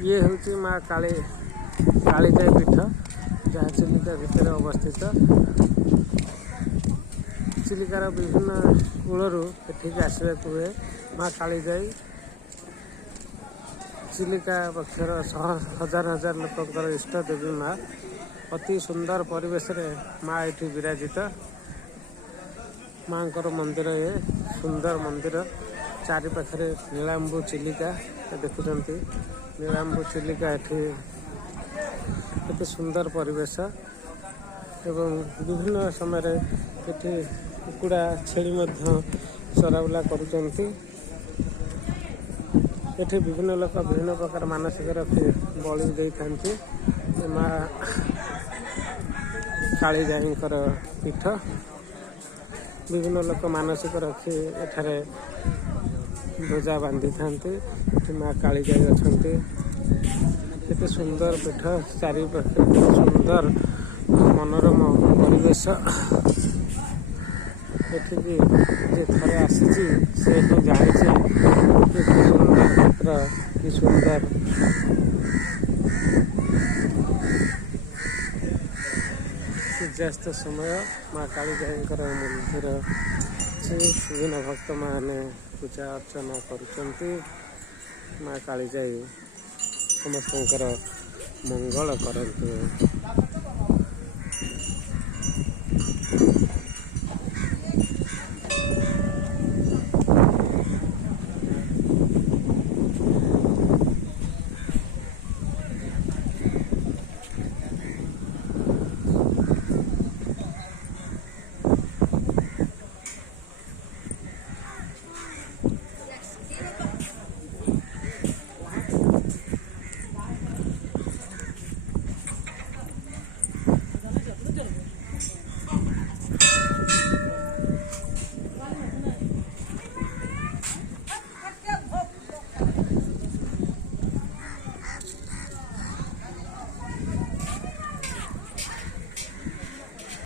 ये हूँ माँ कालीजाई पीठ जहाँ चिलिका भितर अवस्थित। चिलिकार विभिन्न कूलू एठिक आसवाक हुए। माँ कालीजाई चिलिका पक्षर हजार हजार लोकंर इष्ट देवी माँ। अति सुंदर परिवेश रे माँ ये विराजित। माँ मंदिर ये सुंदर मंदिर चारिपाखे नीलांबू चिलिका देखुंत। नीलांबू चिलिका एते सुंदर परिवेश एवं विभिन्न समय ये कुकुड़ा छेली चराबुला करुँच। एठी विभिन्न लोक विभिन्न प्रकार मानसिक रखी बलि दे था। माँ कालीजाई पीठ विभिन्न लोक मानसिक रखी एठारे ध्वजा बांधि था। माँ कालीजाई अच्छा केते सुंदर पीठ चारिपाखे सुंदर मनोरम परिवेश। एठिकी जे थरे आसी से ही जानी कि सुंदर सूर्यास्त समय माँ कालीजाई मंदिर विभिन्न भक्त मैंने पूजा अर्चना करुँच। माँ कालीजाई समस्त मंगल करंतु।